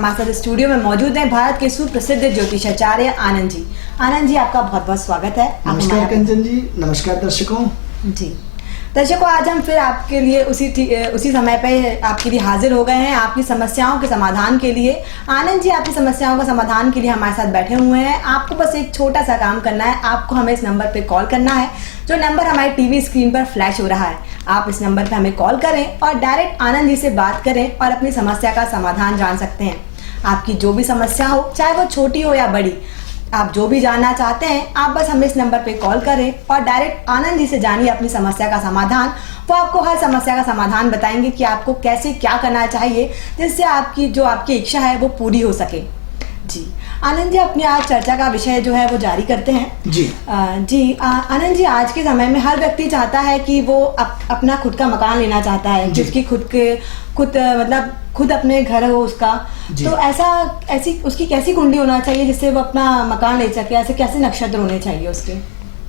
हमारे साथ स्टूडियो में मौजूद हैं भारत के सुप्रसिद्ध ज्योतिषाचार्य आनंद जी। आनंद जी, आपका बहुत बहुत स्वागत है। नमस्कार कंचन जी, नमस्कार दर्शकों जी। दर्शकों, आज हम फिर आपके लिए उसी समय पे आपके लिए हाजिर हो गए हैं आपकी समस्याओं के समाधान के लिए। आनंद जी आपकी समस्याओं का समाधान के लिए हमारे साथ बैठे हुए हैं। आपको बस एक छोटा सा काम करना है, आपको हमें इस नंबर पे कॉल करना है जो नंबर हमारी टीवी स्क्रीन पर फ्लैश हो रहा है। आप इस नंबर पे हमें कॉल करें और डायरेक्ट आनंद जी से बात करें और अपनी समस्या का समाधान जान सकते हैं। आपकी जो भी समस्या हो, चाहे वो छोटी हो या बड़ी, आप जो भी जानना चाहते हैं, आप बस हमें इस नंबर पे कॉल करें और डायरेक्ट आनंद जी से जानिए अपनी समस्या का समाधान। वो आपको हर समस्या का समाधान बताएंगे कि आपको कैसे क्या करना चाहिए जिससे आपकी इच्छा है वो पूरी हो सके। जी आनंद जी, अपनी आज चर्चा का विषय जो है वो जारी करते हैं। जी आनंद जी, आज के समय में हर व्यक्ति चाहता है कि वो अपना खुद का मकान लेना चाहता है, जिसकी खुद अपने घर हो उसका। तो ऐसी उसकी कैसी कुंडली होना चाहिए जिससे वो अपना मकान ले सके? ऐसे कैसे नक्षत्र होने चाहिए उसके?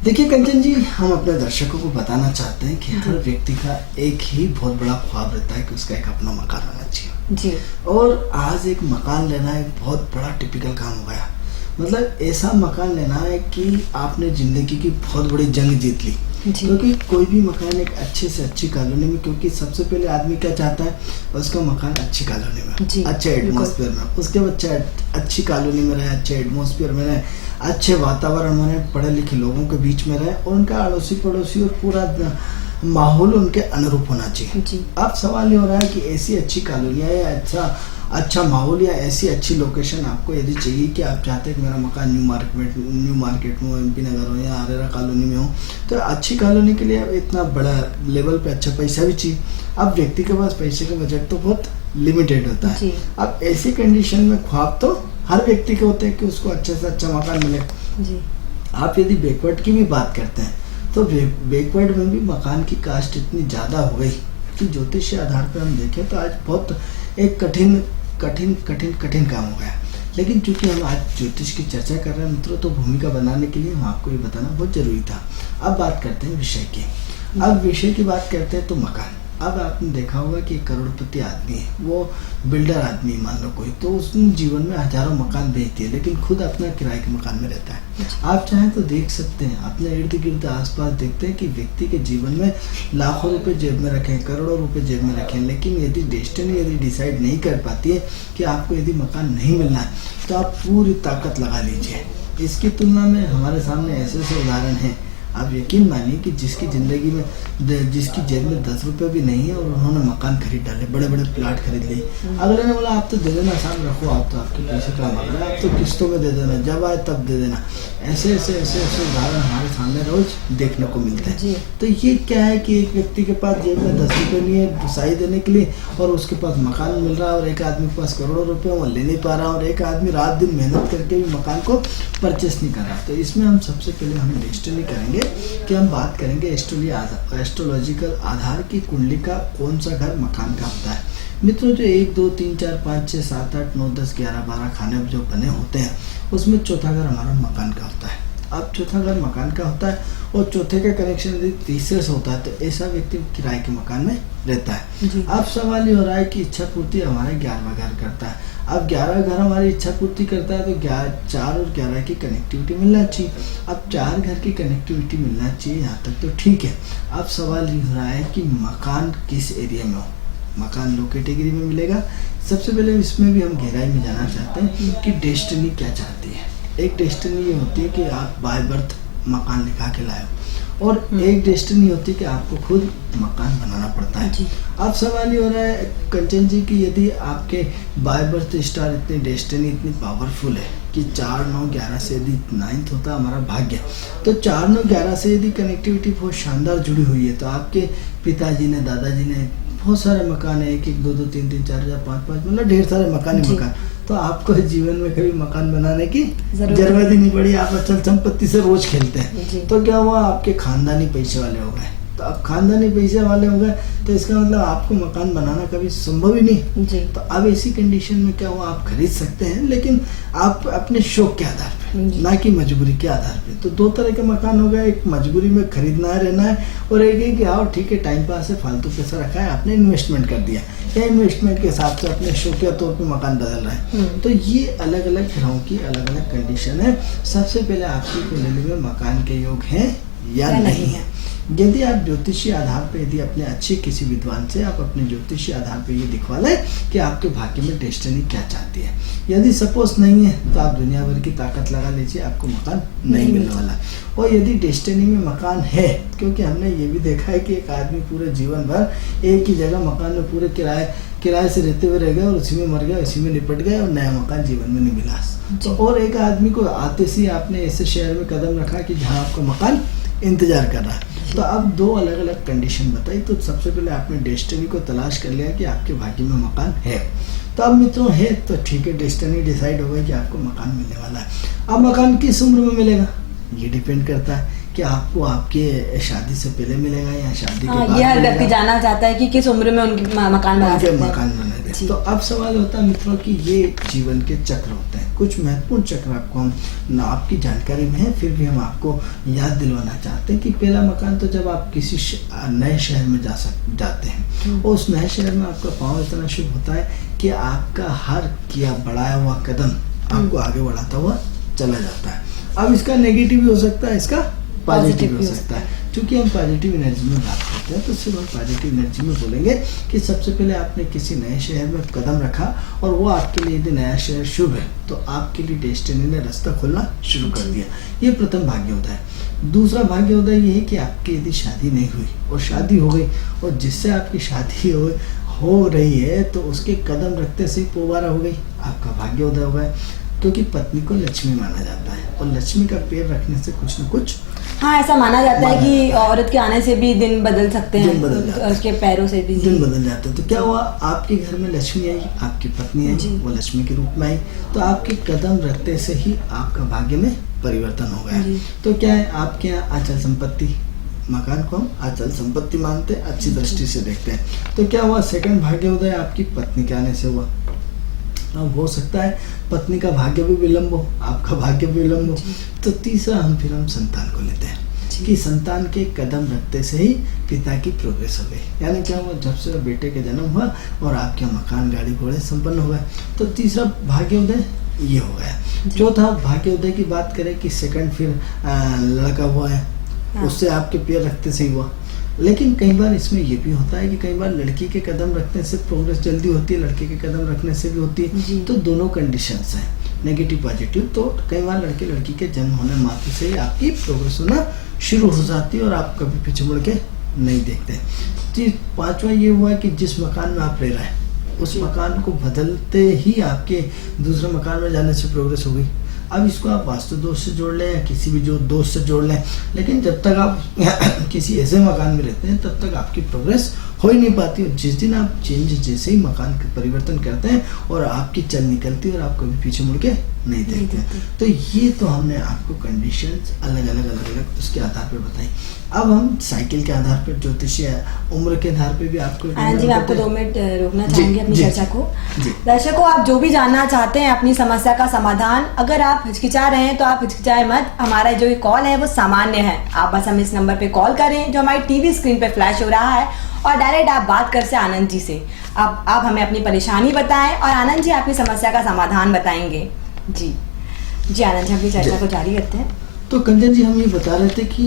देखिए कंचन जी, हम अपने दर्शकों को बताना चाहते हैं कि हर व्यक्ति का एक ही बहुत बड़ा ख्वाब रहता है कि उसका एक अपना मकान होना चाहिए जी। और आज एक मकान लेना एक बहुत बड़ा टिपिकल काम हो गया। मतलब ऐसा मकान लेना है कि आपने जिंदगी की बहुत बड़ी जंग जीत ली। क्योंकि कोई भी मकान एक अच्छे से अच्छी कॉलोनी में, क्योंकि सबसे पहले आदमी क्या चाहता है, उसका मकान अच्छी कॉलोनी में, अच्छे एटमॉस्फेयर में, उसके बच्चे अच्छी कॉलोनी में रहे, अच्छे एटमॉस्फेयर में रहे, अच्छे वातावरण में रहे, पढ़े लिखे लोगों के बीच में रहे और उनका अड़ोसी पड़ोसी और पूरा माहौल उनके अनुरूप होना चाहिए। अब सवाल ये हो रहा है कि ऐसी अच्छी कॉलोनियाँ या अच्छा माहौल या ऐसी अच्छी लोकेशन आपको यदि चाहिए कि आप चाहते हैं कि मेरा मकान न्यू मार्केट में हो, MP नगर हो या आरेरा कॉलोनी में हो, तो अच्छी कॉलोनी के लिए इतना बड़ा लेवल पे अच्छा पैसा भी चाहिए। अब व्यक्ति के पास पैसे का बजट तो बहुत लिमिटेड होता है। अब ऐसी कंडीशन में ख्वाब तो हर व्यक्ति के होते हैं कि उसको अच्छे से अच्छा मकान मिले। आप यदि बैकवर्ड की भी बात करते हैं तो बैकवर्ड में भी मकान की कास्ट इतनी ज़्यादा हो गई कि ज्योतिष आधार पर हम देखें तो आज बहुत एक कठिन काम हो गया। लेकिन चूंकि हम आज ज्योतिष की चर्चा कर रहे हैं मित्रों, तो भूमिका बनाने के लिए हम आपको ये बताना बहुत जरूरी था। अब बात करते हैं विषय की। अब विषय की बात करते हैं तो मकान। अब आपने देखा होगा कि एक करोड़पति आदमी है, वो बिल्डर आदमी मान लो कोई, तो उसने जीवन में हजारों मकान बेच दिए लेकिन खुद अपना किराए के मकान में रहता है। आप चाहें तो देख सकते हैं, अपने इर्द गिर्द आसपास देखते हैं कि व्यक्ति के जीवन में लाखों रुपए जेब में रखें, करोड़ों रुपए जेब में रखें, लेकिन यदि डेस्टिनी यदि डिसाइड नहीं कर पाती है कि आपको यदि मकान नहीं मिलना है तो आप पूरी ताकत लगा लीजिए। इसकी तुलना में हमारे सामने ऐसे उदाहरण हैं। आप यकीन मानिए कि जिसकी ज़िंदगी में जिसकी जेब में 10 रुपये भी नहीं है और उन्होंने मकान खरीद डाले, बड़े बड़े प्लाट खरीद लिए। अगले ने बोला आप तो दे देना, सामने रखो, आप तो आपके पैसे का मांग रहे हैं, आप तो किस्तों में दे देना, जब आए तब दे देना। ऐसे उदाहरण हमारे सामने रोज देखने को मिलते हैं। तो ये क्या है कि एक व्यक्ति के पास जेब में 10 रुपये नहीं है साई देने के लिए और उसके पास मकान मिल रहा है, और एक आदमी के पास करोड़ों रुपये वो ले नहीं पा रहा, और एक आदमी रात दिन मेहनत करके भी मकान को परचेस नहीं कर रहा। तो इसमें हम सबसे पहले हम डेस्टिनी करेंगे कि हम बात करेंगे एस्ट्रोलॉजिकल आधार की कुंडली का कौन सा घर मकान का होता है। मित्रों, जो 1 2 3 4 5 6 7 8 9 10 11 12 खाने जो बने होते हैं उसमें चौथा घर हमारा मकान का होता है। अब चौथा घर मकान का होता है और चौथे का कनेक्शन यदि तीसरे से होता है तो ऐसा व्यक्ति किराए के मकान में रहता है। अब सवाल ये हो रहा है कि इच्छा पूर्ति हमारा 11वां घर करता है। अब 11 घर हमारी इच्छा पूर्ति करता है तो 4 और 11 की कनेक्टिविटी मिलना चाहिए। अब 4 घर की कनेक्टिविटी मिलना चाहिए, यहाँ तक तो ठीक है। अब सवाल ये हो रहा है कि मकान किस एरिया में हो। मकान लो कैटेगरी में मिलेगा। सबसे पहले इसमें भी हम गहराई में जाना चाहते हैं कि डेस्टिनी क्या चाहती है। एक डेस्टिनी ये होती है कि आप बाय बर्थ मकान लिखा के लाए हो, और एक डेस्टिनी होती है कि आपको खुद मकान बनाना पड़ता है। अब सवाल ये हो रहा है कंचन जी कि यदि आपके बाय बर्थ स्टार इतनी डेस्टिनी इतनी पावरफुल है कि 4 9 11 से यदि 9th होता हमारा भाग्य, तो 4 9 11 से यदि कनेक्टिविटी बहुत शानदार जुड़ी हुई है तो आपके पिताजी ने, दादाजी ने बहुत सारे मकान है, 1 1 2 2 3 3 4 4 5 5 मतलब ढेर सारे मकान, तो आपको जीवन में कभी मकान बनाने की जरूरत ही नहीं पड़ी। आप अचल संपत्ति से रोज खेलते हैं, तो क्या हुआ, आपके खानदानी पैसे वाले हो गए। तो अब खानदानी पैसे वाले हो गए, तो इसका मतलब आपको मकान बनाना कभी संभव ही नहीं जी। तो अब ऐसी कंडीशन में क्या हुआ, आप खरीद सकते हैं लेकिन आप अपने शौक के आधार पे, ना कि मजबूरी के आधार पे। तो दो तरह के मकान हो गए, एक मजबूरी में खरीदना है रहना है, और एक है कि आओ ठीक है टाइम पास है, फालतू पैसा रखा है, आपने इन्वेस्टमेंट कर दिया या इन्वेस्टमेंट के हिसाब से अपने शौकिया तौर पे मकान बदल रहा है। तो ये अलग अलग घरों की अलग अलग कंडीशन है। सबसे पहले आपकी कुंडली में मकान के योग हैं या नहीं है। यदि आप ज्योतिषीय आधार पे, यदि अपने अच्छे किसी विद्वान से आप अपने ज्योतिषीय आधार पे ये दिखवा लें कि आपके भाग्य में डेस्टिनी क्या चाहती है। यदि सपोज नहीं है तो आप दुनिया भर की ताकत लगा लीजिए, आपको मकान नहीं मिलने वाला। और यदि डेस्टिनी में मकान है, क्योंकि हमने ये भी देखा है कि एक आदमी पूरे जीवन भर एक ही जगह मकान में पूरे किराए से रहते हुए रह गए और उसी में मर गए, उसी में निपट गए और नया मकान जीवन में नहीं मिला। तो और एक आदमी को आते से आपने ऐसे शहर में कदम रखा कि जहाँ आपका मकान इंतजार कर रहा है। तो अब दो अलग अलग कंडीशन बताई। तो सबसे पहले आपने डेस्टिनी को तलाश कर लिया कि आपके भाग्य में मकान है। तो अब मित्रों है तो ठीक है, डेस्टिनी डिसाइड हो गई कि आपको मकान मिलने वाला है। अब मकान किस उम्र में मिलेगा ये डिपेंड करता है कि आपको आपके शादी से पहले मिलेगा या शादी के बाद। ये हर व्यक्ति जानना चाहता है कि किस उम्र में उनकी मकान बना सकते हैं। मकान बने। तो अब सवाल होता है मित्रों कि ये जीवन के चक्र होते हैं, कुछ महत्वपूर्ण चक्र आपको हम ना आपकी जानकारी में है, फिर भी हम आपको याद दिलवाना चाहते हैं कि पहला मकान तो जब आप किसी नए शहर में जाते हैं और उस नए शहर में आपका पाँव इतना शुभ होता है कि आपका हर किया बढ़ाया हुआ कदम आपको आगे बढ़ाता हुआ चला जाता है। अब इसका नेगेटिव भी हो सकता है, इसका पॉजिटिव भी हो सकता है। क्योंकि हम पॉजिटिव एनर्जी में बात करते हैं तो सिर्फ हम पॉजिटिव एनर्जी में बोलेंगे कि सबसे पहले आपने किसी नए शहर में कदम रखा और वो आपके लिए यदि नया शहर शुभ है तो आपके लिए डेस्टिनी ने रास्ता खोलना शुरू कर दिया। ये प्रथम भाग्य होता है। दूसरा भाग्य होता है ये है कि आपकी यदि शादी नहीं हुई और शादी हो गई और जिससे आपकी शादी हो रही है तो उसके कदम रखते से पोबारा हो गई, आपका भाग्य उदय हो गया। क्योंकि पत्नी को लक्ष्मी माना जाता है और लक्ष्मी का पैर रखने से कुछ न कुछ ऐसा माना जाता है कि औरत के आने से भी दिन बदल सकते हैं, दिन बदल जाता है, उसके पैरों से भी दिन बदल जाते हैं। तो क्या हुआ, आपके घर में लक्ष्मी आई, आपकी पत्नी आई, वो लक्ष्मी के रूप में आई, तो आपके कदम रखते से ही आपका भाग्य में परिवर्तन हो गया। तो क्या है, आपके यहाँ अचल संपत्ति, मकान को हम अचल संपत्ति मानते हैं, अच्छी दृष्टि से देखते हैं। तो क्या हुआ, सेकंड भाग्य उदय आपकी पत्नी के आने से हुआ। अब हो सकता है पत्नी का भाग्य भी विलंब हो, आपका भाग्य भी विलंब हो। तो तीसरा हम संतान को लेते हैं कि संतान के कदम रखते से ही पिता की प्रोग्रेस हो गई। यानी क्या हुआ, जब से बेटे का जन्म हुआ और आपके मकान गाड़ी घोड़े संपन्न हो गए। तो तीसरा भाग्योदय ये हो गया। चौथा भाग्योदय की बात करें कि सेकंड फिर लड़का हुआ है, उससे आपके पैर रखते से ही हुआ। लेकिन कई बार इसमें ये भी होता है कि कई बार लड़की के कदम रखने से प्रोग्रेस जल्दी होती है, लड़के के कदम रखने से भी होती है। तो दोनों कंडीशंस हैं, नेगेटिव पॉजिटिव। तो कई बार लड़की के जन्म होने मात्र से ही आपकी प्रोग्रेस होना शुरू हो जाती है और आप कभी पीछे मुड़ के नहीं देखते। तो पांचवा ये हुआ कि जिस मकान में आप रह रहे हैं उस मकान को बदलते ही आपके दूसरे मकान में जाने से प्रोग्रेस हो गई। अब इसको आप वास्तु दोष से जोड़ लें या किसी भी जो दोष से जोड़ लें, लेकिन जब तक आप किसी ऐसे मकान में रहते हैं तब तक आपकी प्रोग्रेस हो ही नहीं पाती। और जिस दिन आप चेंज जैसे ही मकान का परिवर्तन करते हैं और आपकी चल निकलती है और आप कभी पीछे मुड़ के नहीं देखते। तो ये तो हमने आपको कंडीशंस अलग अलग उसके आधार पर बताई। अब हम साइकिल के आधार पर, ज्योतिषीय उम्र के आधार पे भी आपको जी, मैं आपको 2 मिनट रोकना चाहूंगी अपनी चर्चा को। दर्शकों, आप जो भी जानना चाहते हैं अपनी समस्या का समाधान, अगर आप हिचकिचा रहे हैं तो आप हिचकिचाए मत। हमारा जो ये कॉल है वो सामान्य है, आप बस हमें इस नंबर पे कॉल करें जो हमारी टीवी स्क्रीन पे फ्लैश हो रहा है और डायरेक्ट आप बात कर से आनंद जी से। आप हमें अपनी परेशानी बताएं और आनंद जी आपकी समस्या का समाधान बताएंगे। जी आनंद जी, अपनी चर्चा को जारी रखते हैं। तो कंचन जी, हम ये बता रहे थे कि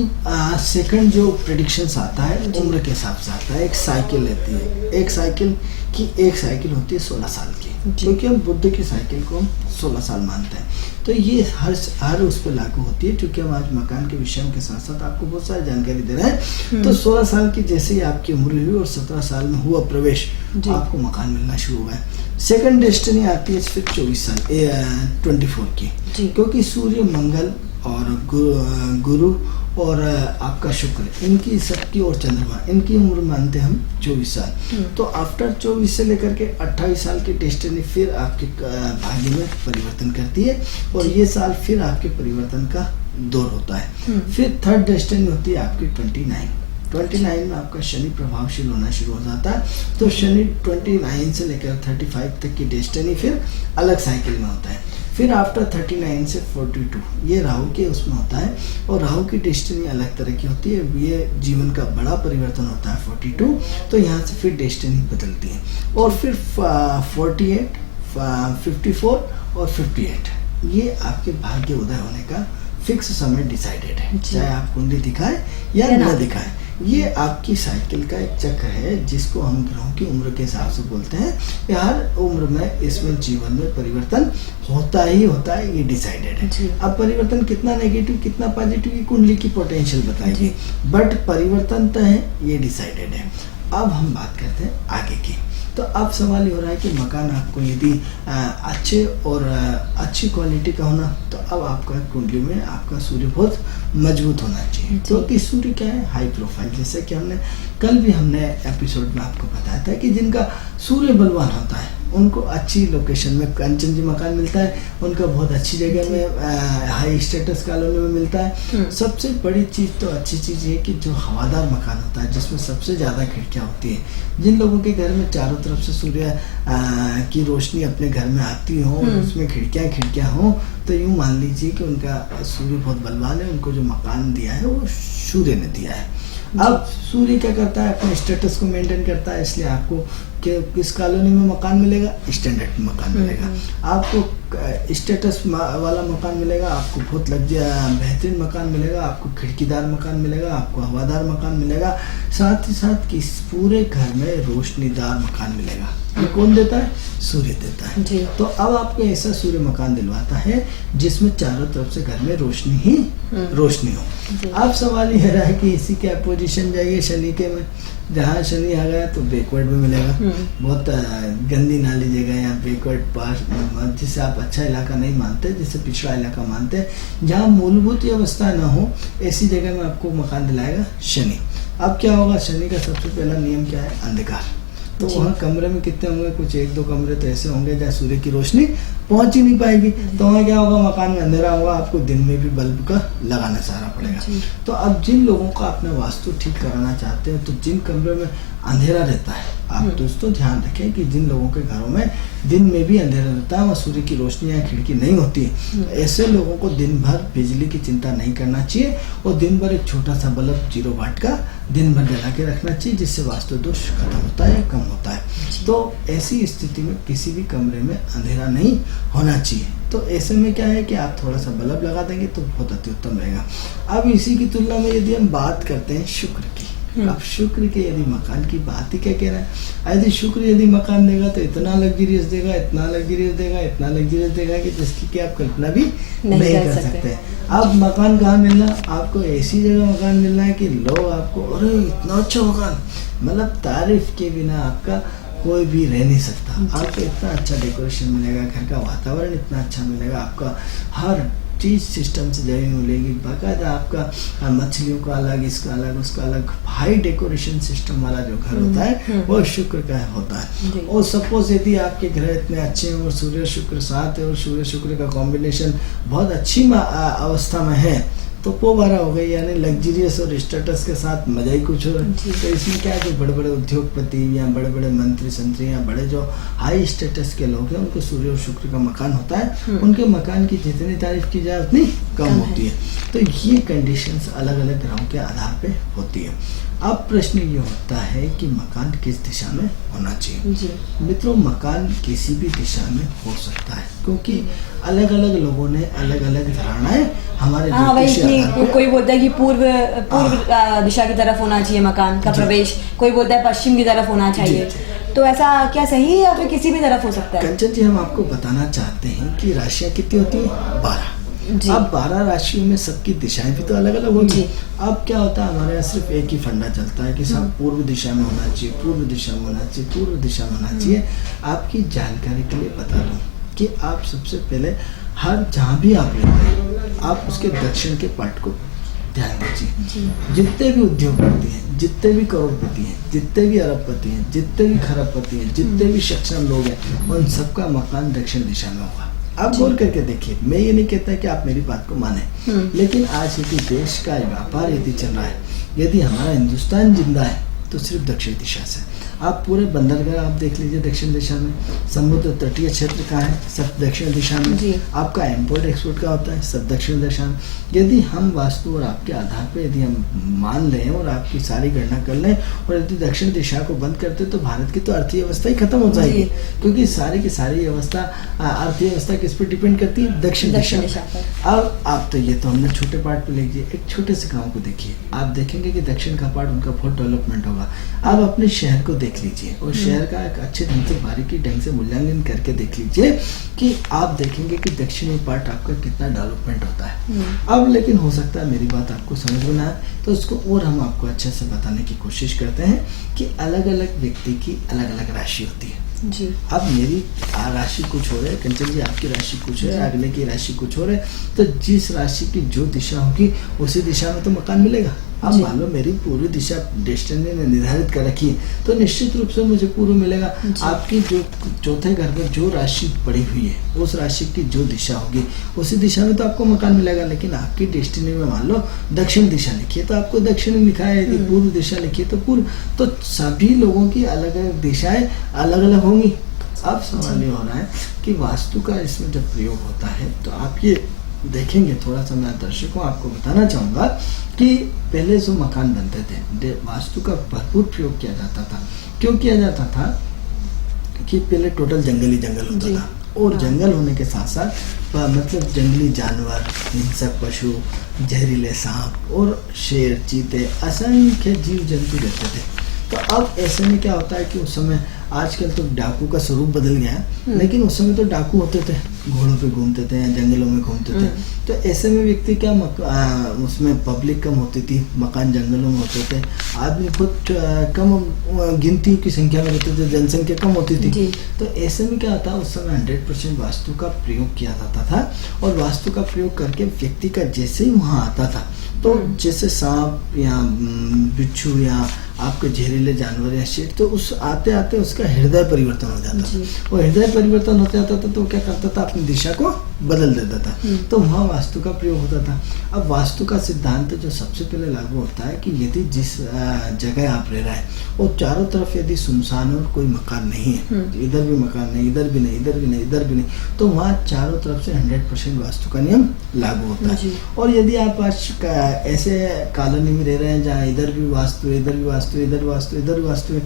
सेकंड जो प्रेडिक्शंस आता है उम्र के हिसाब से आता है। एक साइकिल रहती है, एक साइकिल होती है 16 साल की, क्योंकि हम बुद्ध की साइकिल को हम 16 साल मानते हैं। तो ये हर उस पर लागू होती है। क्योंकि हम आज मकान के विषय के साथ साथ आपको बहुत सारी जानकारी दे रहे हैं। तो 16 साल की जैसे ही आपकी उम्र हुई और 17 साल में हुआ प्रवेश, आपको मकान मिलना शुरू हुआ है। सेकंड डेस्टिनी आती है फिर 24 साल 24 की, क्योंकि सूर्य, मंगल और गुरु और आपका शुक्र, इनकी सबकी और चंद्रमा, इनकी उम्र मानते हैं हम 24 साल। तो आफ्टर 24 से लेकर के 28 साल की डेस्टिनी फिर आपके भाग्य में परिवर्तन करती है और ये साल फिर आपके परिवर्तन का दौर होता है। फिर थर्ड डेस्टिनी होती है आपकी 29। 29 में आपका शनि प्रभावशील होना शुरू हो जाता है। तो शनि 29 से लेकर 35 तक की डेस्टिनी फिर अलग साइकिल में होता है। फिर आफ्टर 39 से 42 ये राहु के उसमें होता है, और राहु की डेस्टिनी अलग तरह की होती है। ये जीवन का बड़ा परिवर्तन होता है 42, तो यहाँ से फिर डेस्टिनी बदलती है। और फिर 48, 54 और 58 ये आपके भाग्य उदय होने का फिक्स समय डिसाइडेड है, चाहे आप कुंडली दिखाए या न दिखाए। ये आपकी साइकिल का एक चक्र है जिसको हम ग्रहों की उम्र के हिसाब से बोलते हैं। ये हर उम्र में इसमें जीवन में परिवर्तन होता ही होता है, ये डिसाइडेड है। अब परिवर्तन कितना नेगेटिव कितना पॉजिटिव की कुंडली की पोटेंशियल बताएगी, बट परिवर्तन तो है, ये डिसाइडेड है। अब हम बात करते हैं आगे की। तो अब सवाल ये हो रहा है कि मकान आपको यदि अच्छे और अच्छी क्वालिटी का होना, तो अब आपका कुंडली में आपका सूर्य बहुत मजबूत होना चाहिए। क्योंकि सूर्य क्या है, हाई प्रोफाइल। जैसे कि कल भी हमने एपिसोड में आपको बताया था कि जिनका सूर्य बलवान होता है उनको अच्छी लोकेशन में कंचन जी मकान मिलता है, उनका बहुत अच्छी जगह में हाई स्टेटस कॉलोनी में मिलता है। सबसे बड़ी चीज़ तो अच्छी चीज़ ये कि जो हवादार मकान होता है जिसमें सबसे ज़्यादा खिड़कियाँ होती है, जिन लोगों के घर में चारों तरफ से सूर्य की रोशनी अपने घर में आती हो, उसमें खिड़कियाँ हों, तो यूँ मान लीजिए कि उनका सूर्य बहुत बलवान है। उनको जो मकान दिया है वो सूर्य ने दिया है। अब सूर्य क्या करता है, अपने स्टेटस को मेंटेन करता है, इसलिए आपको किस कॉलोनी में मकान मिलेगा, स्टैंडर्ड मकान मिलेगा। आपको स्टेटस वाला मकान मिलेगा, आपको बहुत बेहतरीन मकान मिलेगा, आपको खिड़कीदार मकान मिलेगा, आपको हवादार मकान मिलेगा, साथ ही साथ कि पूरे घर में रोशनीदार मकान मिलेगा। ये कौन देता है, सूर्य देता है जी। तो अब आपको ऐसा सूर्य मकान दिलवाता है जिसमें चारों तरफ से घर में रोशनी ही रोशनी हो। अब सवाल ये रहा है कि इसी के अपोजिशन जाइए शनि के में, जहाँ शनि आ गया तो बैकवर्ड में मिलेगा, बहुत गंदी नाली जगह या बैकवर्ड पास, जिसे आप अच्छा इलाका नहीं मानते, जिसे पिछड़ा इलाका मानते हैं, जहाँ मूलभूत व्यवस्था ना हो, ऐसी जगह में आपको मकान दिलाएगा शनि। अब क्या होगा, शनि का सबसे पहला नियम क्या है, अंधकार। तो वहाँ कमरे में कितने होंगे, कुछ 1-2 कमरे तो ऐसे होंगे जहाँ सूर्य की रोशनी पहुंच ही नहीं पाएगी, तो वहाँ क्या होगा, मकान में अंधेरा होगा, आपको दिन में भी बल्ब का लगाना सहारा पड़ेगा। तो अब जिन लोगों का अपना वास्तु ठीक कराना चाहते हैं, तो जिन कमरे में अंधेरा रहता है, आप दोस्तों ध्यान रखें कि जिन लोगों के घरों में दिन में भी अंधेरा रहता है, वहाँ सूर्य की रोशनी या खिड़की नहीं होती है, ऐसे लोगों को दिन भर बिजली की चिंता नहीं करना चाहिए, और दिन भर एक छोटा सा बल्ब 0 वाट का दिन भर जला के रखना चाहिए, जिससे वास्तु दोष खत्म होता है, कम होता है। तो ऐसी स्थिति में किसी भी कमरे में अंधेरा नहीं होना चाहिए। तो ऐसे में क्या है कि आप थोड़ा सा बल्ब लगा देंगे तो बहुत अति उत्तम रहेगा। अब इसी की तुलना में यदि हम बात करते हैं शुक्र की, अब शुक्र के यदि मकान की बात ही क्या कह रहा है, यदि शुक्र यदि मकान देगा तो इतना लग्जरियस देगा, इतना लग्जरियस देगा, इतना लग्जरियस देगा कि जिसकी कि आप कल्पना भी नहीं कर सकते। अब मकान कहाँ मिलना, आपको ऐसी जगह मकान मिलना है कि लोग आपको, अरे इतना अच्छा मकान, मतलब तारीफ के बिना आपका कोई भी रह नहीं सकता। आपको इतना अच्छा डेकोरेशन मिलेगा, घर का वातावरण इतना अच्छा मिलेगा, आपका हर चीज़ सिस्टम से जमी मिलेगी, बाकायदा आपका मछलियों का अलग, इसका अलग, उसका अलग, हाई डेकोरेशन सिस्टम वाला जो घर होता है वो शुक्र का होता है। और सपोज यदि आपके ग्रह इतने अच्छे हैं और सूर्य शुक्र साथ है और सूर्य शुक्र का कॉम्बिनेशन बहुत अच्छी अवस्था में है, तो पोबारा हो गई, यानी लग्जरियस और स्टेटस के साथ मजा ही कुछ और। तो इसमें क्या है, जो बड़े बड़े उद्योगपति या बड़े बड़े मंत्री संतरी या बड़े जो हाई स्टेटस के लोग हैं, उनको सूर्य और शुक्र का मकान होता है, उनके मकान की जितनी तारीफ की जाए उतनी कम होती है। तो ये कंडीशंस अलग अलग ग्रहों के आधार पे होती है। अब प्रश्न ये होता है कि मकान किस दिशा में होना चाहिए। मित्रों, मकान किसी भी दिशा में हो सकता है, क्योंकि अलग अलग लोगों ने अलग अलग धारणाएं हमारे कोई बोलता है कि पूर्व दिशा की तरफ होना चाहिए मकान का प्रवेश, कोई बोलता है पश्चिम की तरफ होना चाहिए। तो ऐसा क्या सही है या फिर किसी भी तरफ हो सकता है? कंचन जी, हम आपको बताना चाहते हैं कि राशियां कितनी होती है, 12। अब 12 राशियों में सबकी दिशाएं भी तो अलग अलग होगी। अब क्या होता है, हमारे यहाँ सिर्फ एक ही फंडा चलता है कि सब पूर्व दिशा में होना चाहिए, पूर्व दिशा में होना चाहिए, पूर्व दिशा में होना चाहिए। आपकी जानकारी के लिए बता दूं कि आप सबसे पहले हर जहाँ भी आप रहते हैं, आप उसके दक्षिण के पार्ट को ध्यान दीजिए। जितने भी उद्योगपति हैं, जितने भी करोड़पति हैं, जितने भी अरबपति हैं, जितने भी खरबपति हैं, जितने भी सक्षम लोग हैं, उन सबका मकान दक्षिण दिशा में होगा। आप गौर करके देखिए, मैं ये नहीं कहता कि आप मेरी बात को माने, लेकिन आज यदि देश का व्यापार यदि चल रहा है, यदि हमारा हिंदुस्तान जिंदा है तो सिर्फ दक्षिण दिशा से। आप पूरे बंदरगाह आप देख लीजिए दक्षिण दिशा में, समुद्र तटीय क्षेत्र का है सब दक्षिण दिशा में, आपका इम्पोर्ट एक्सपोर्ट का होता है सब दक्षिण दिशा में। यदि हम वास्तु और आपके आधार पे यदि हम मान लें और आपकी सारी गणना कर लें और यदि दक्षिण दिशा को बंद करते तो भारत की तो अर्थव्यवस्था ही खत्म हो जाएगी, क्योंकि सारी की सारी व्यवस्था अर्थव्यवस्था किस पर डिपेंड करती है, दक्षिण दिशा पर। अब आप तो ये तो हमने छोटे पार्ट पे लीजिए, एक छोटे से गाँव को देखिए, आप देखेंगे कि दक्षिण का पार्ट उनका बहुत डेवलपमेंट होगा। आप अपने शहर को देख लीजिए और शहर का एक अच्छे ढंग से बारीकी ढंग से मूल्यांकन करके देख लीजिए कि आप देखेंगे कि दक्षिणी पार्ट आपका कितना डेवलपमेंट होता है। अब लेकिन हो सकता है मेरी बात आपको समझ में ना आए, तो उसको और हम आपको अच्छे से बताने की कोशिश करते हैं कि अलग अलग व्यक्ति की अलग अलग राशि होती है जी। अब मेरी राशि कुछ हो रहा है, कंचन जी आपकी राशि कुछ है, अगले की राशि कुछ हो रहा है, तो जिस राशि की जो दिशा होगी उसी दिशा में तो मकान मिलेगा। अब मान लो मेरी पूरी दिशा डेस्टिनी ने निर्धारित कर रखी है तो निश्चित रूप से मुझे पूर्व मिलेगा। आपकी जो चौथे घर में जो राशि पड़ी हुई है उस राशि की जो दिशा होगी उसी दिशा में तो आपको मकान मिलेगा। लेकिन आपकी डेस्टिनी में मान लो दक्षिण दिशा लिखी है तो आपको दक्षिण लिखा है, यदि पूर्व दिशा लिखी है तो पूर्व, तो सभी लोगों की अलग अलग दिशाएं अलग अलग होंगी। अब सवाल ये हो रहा है कि वास्तु का इसमें जब प्रयोग होता है तो आप ये देखेंगे, थोड़ा सा मैं दर्शकों आपको बताना चाहूँगा कि पहले जो मकान बनते थे वास्तु का भरपूर प्रयोग किया जाता था। क्यों किया जाता था कि पहले टोटल जंगल ही जंगल होता था और जंगल होने के साथ साथ मतलब जंगली जानवर, हिंसक पशु, जहरीले सांप और शेर, चीते, असंख्य जीव जंतु रहते थे। तो अब ऐसे में क्या होता है कि उस समय आजकल तो डाकू का स्वरूप बदल गया है, लेकिन उस समय तो डाकू होते थे, घोड़ों पे घूमते थे या जंगलों में घूमते थे। तो ऐसे में व्यक्ति क्या उसमें पब्लिक कम होती थी, मकान जंगलों में होते थे, आदमी बहुत कम गिनती की संख्या में रहते थे, जनसंख्या कम होती थी। तो ऐसे में क्या होता है उस समय 100% वास्तु का प्रयोग किया जाता था और वास्तु का प्रयोग करके व्यक्ति का जैसे ही वहाँ आता था तो जैसे सांप या बिच्छू या आपके जहरीले जानवर या शेर, तो उस आते आते उसका हृदय परिवर्तन हो जाता था। और हृदय परिवर्तन हो जाता था तो क्या करता था, अपनी दिशा को बदल देता था। तो वहाँ वास्तु का प्रयोग होता था। अब वास्तु का सिद्धांत जो सबसे पहले लागू होता है कि यदि जिस जगह आप रह रहे हैं और चारों तरफ यदि सुनसान है और कोई मकान नहीं है, इधर भी मकान नहीं, इधर भी नहीं, इधर भी नहीं, इधर भी नहीं, तो वहाँ चारों तरफ से 100% वास्तु का नियम लागू होता है। और यदि आप आज ऐसे कॉलोनी में रह रहे हैं जहाँ इधर भी वास्तु, इधर भी वास्तु, इधर वास्तु, इधर वास्तु है,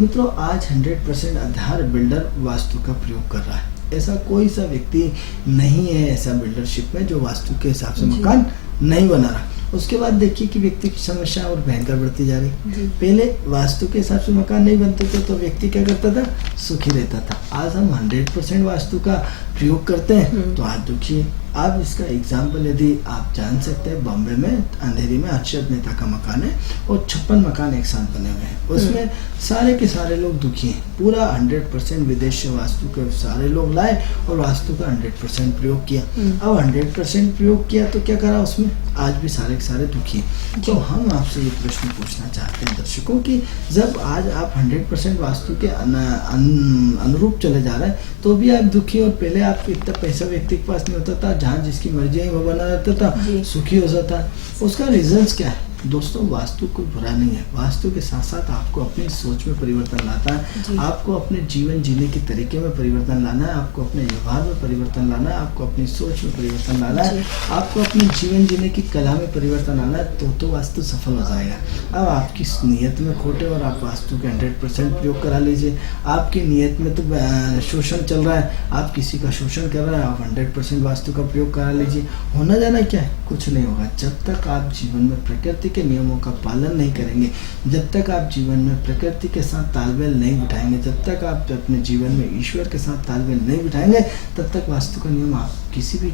मित्रों आज 100% आधार बिल्डर वास्तु का प्रयोग कर रहा है। ऐसा कोई सा व्यक्ति नहीं है ऐसा बिल्डरशिप में जो वास्तु के हिसाब से मकान नहीं बना रहा। उसके बाद देखिए कि व्यक्ति की समस्या और भयंकर बढ़ती जा रही। पहले वास्तु के हिसाब से मकान नहीं बनते थे तो व्यक्ति क्या करता था, सुखी रहता था। आज हम 100% वास्तु का प्रयोग करते हैं तो आज दुखी है। आप इसका एग्जाम्पल यदि आप जान सकते हैं, बॉम्बे में अंधेरी में हर्षद मेहता का मकान है और 56 मकान एक साथ बने हुए हैं, उसमें सारे के सारे लोग दुखी हैं। पूरा 100% विदेश से वास्तु के सारे लोग लाए और वास्तु का 100% प्रयोग किया। अब 100% प्रयोग किया तो क्या करा उसमें, आज भी सारे के सारे दुखी हैं। तो हम आपसे ये प्रश्न पूछना चाहते हैं दर्शकों कि जब आज आप 100% वास्तु के अनुरूप चले जा रहे हैं तो भी आप दुखी, और पहले आप इतना पैसा व्यक्ति के पास नहीं होता था, जहाँ जिसकी मर्जी है वो बना रहता था, सुखी हो जाता। उसका रीजंस क्या है दोस्तों? वास्तु कोई बुरा नहीं है, वास्तु के साथ साथ आपको अपनी सोच में परिवर्तन लाता है, आपको अपने जीवन जीने के तरीके में परिवर्तन लाना है, आपको अपने व्यवहार में परिवर्तन लाना है, आपको अपनी सोच में परिवर्तन लाना है, आपको अपने जीवन जीने की कला में परिवर्तन लाना है, तो वास्तु सफल हो जाएगा। अब आपकी नीयत में खोटे और आप वास्तु के 100% प्रयोग करा लीजिए। आपकी नीयत में तो शोषण चल रहा है, आप किसी का शोषण कर रहे हैं, आप 100% वास्तु का प्रयोग करा लीजिए। होना जाना क्या है, कुछ नहीं होगा। जब तक आप जीवन में प्रकृति के नियमों का पालन नहीं करेंगे, जब तक आप जीवन में प्रकृति के साथ तालमेल नहीं बिठाएंगे, जब तक आप अपने जीवन में ईश्वर के साथ तालमेल नहीं बिठाएंगे, तब तक वास्तु का नियम आप किसी भी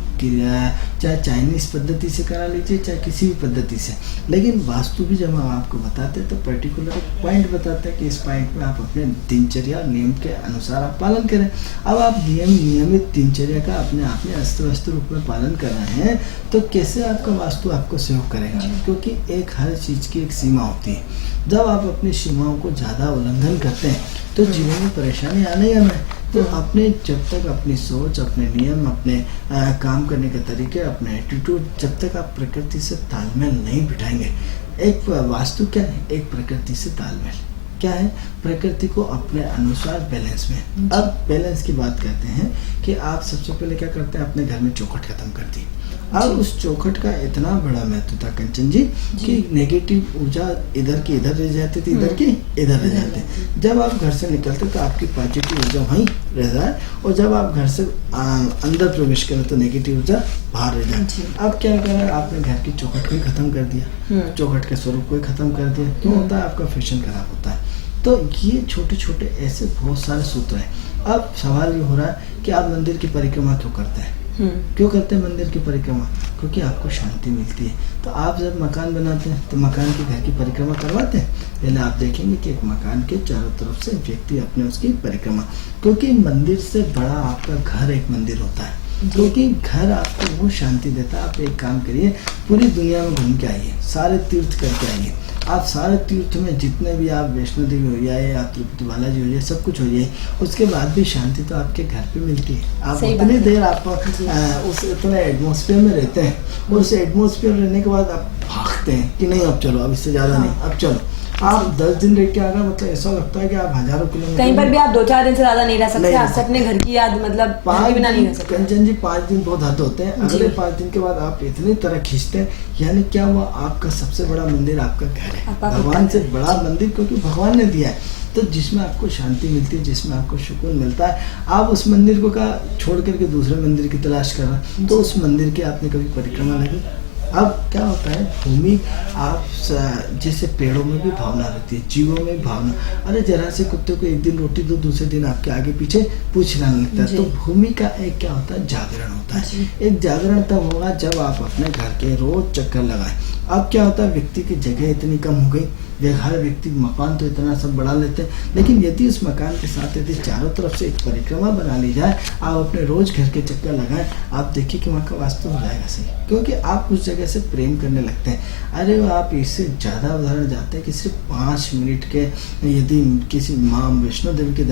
चाहे चाइनीज पद्धति से करा लीजिए, चाहे किसी भी पद्धति से। लेकिन वास्तु भी जब हम आपको बताते हैं तो पर्टिकुलर पॉइंट बताते हैं कि इस पॉइंट में आप अपने दिनचर्या नियम के अनुसार आप पालन करें। अब आप नियमित दिनचर्या का अपने आप में अस्त व्यस्त रूप में पालन कर रहे हैं तो कैसे आपका वास्तु आपको सहयोग करेगा? क्योंकि हर चीज़ की एक सीमा होती है। जब आप अपनी सीमाओं को ज़्यादा उल्लंघन करते हैं तो जीवन में परेशानी आना ही आना है। तो अपने जब तक अपनी सोच, अपने नियम, अपने काम करने के तरीके, अपने एटीट्यूड, जब तक आप प्रकृति से तालमेल नहीं बिठाएंगे, एक वास्तु क्या है, एक प्रकृति से तालमेल क्या है, प्रकृति को अपने अनुसार बैलेंस में। अब बैलेंस की बात करते हैं कि आप सबसे पहले क्या करते हैं, अपने घर में चौखट खत्म कर दी। अब उस चौखट का इतना बड़ा महत्व था कंचन जी कि नेगेटिव ऊर्जा इधर की इधर रह जाती थी, इधर की इधर रह जाती। जब आप घर से निकलते तो आपकी पॉजिटिव ऊर्जा वहीं रह जाए, और जब आप घर से अंदर प्रवेश करें तो नेगेटिव ऊर्जा बाहर रह जाए। अब क्या करें, आपने घर की चौखट को ही खत्म कर दिया, चौखट के स्वरूप को ही खत्म कर दिया। क्यों होता है, आपका फैशन खराब होता है। तो ये छोटे छोटे ऐसे बहुत सारे सूत्र हैं। अब सवाल ये हो रहा है कि आप मंदिर की परिक्रमा क्यों करते हैं? क्यों करते हैं मंदिर की परिक्रमा? क्योंकि आपको शांति मिलती है। तो आप जब मकान बनाते हैं तो मकान के घर की परिक्रमा करवाते हैं। पहले आप देखेंगे कि एक मकान के चारों तरफ से व्यक्ति अपने उसकी परिक्रमा, क्योंकि मंदिर से बड़ा आपका घर एक मंदिर होता है, क्योंकि घर आपको वो शांति देता है। आप एक काम करिए, पूरी दुनिया में घूम के आइए, सारे तीर्थ करके आइए। आप सारे तीर्थ में जितने भी आप वैष्णो देवी हो जाए या तिरुपति बालाजी हो जाए, सब कुछ हो जाए, उसके बाद भी शांति तो आपके घर पे मिलती है। आप उतनी देर आप उस इतने एटमॉस्फेयर में रहते हैं, और उस एटमॉस्फेयर रहने के बाद आप भागते हैं कि नहीं अब चलो, अब इससे ज़्यादा नहीं, अब चलो। आप 10 दिन रह के आ गए, मतलब ऐसा लगता है कि आप हजारों किलोमीटर, कहीं पर भी आप 2-4 दिन से ज्यादा नहीं रह सकते। आपसे अपने घर की याद, मतलब घर के बिना नहीं रह सकते। कंचन जी 5 दिन बहुत हद होते हैं। अगले 5 दिन के बाद आप इतनी तरह खींचते हैं, यानी क्या हुआ, आपका सबसे बड़ा मंदिर आपका घर है, भगवान से बड़ा मंदिर, क्योंकि भगवान ने दिया है। तो जिसमें आपको शांति मिलती है, जिसमें आपको सुकून मिलता है, आप उस मंदिर को का छोड़ करके दूसरे मंदिर की तलाश कर रहे हैं, तो उस मंदिर की आपने कभी परिक्रमा लगी? अब क्या होता है, भूमि आप जैसे पेड़ों में भी भावना रहती है, जीवों में भावना। अरे जरा से कुत्ते को एक दिन रोटी दो, दूसरे दिन आपके आगे पीछे पूछना लगता है। तो भूमि का एक क्या होता है, जागरण होता है। एक जागरण तब होगा जब आप अपने घर के रोज चक्कर लगाएं। अब क्या होता है, व्यक्ति की जगह इतनी कम हो गई, हर व्यक्ति मकान तो इतना सब बढ़ा लेते हैं, लेकिन यदि उस मकान के साथ यदि चारों तरफ से एक परिक्रमा बना ली जाए, आप अपने रोज घर के चक्कर लगाएं, आप देखिए कि वहाँ का वास्तु हो जाएगा सही, क्योंकि आप उस जगह से प्रेम करने लगते हैं। अरे आप इससे ज़्यादा उदाहरण जाते हैं कि सिर्फ 5 मिनट के यदि किसी माँ वैष्णो देवी के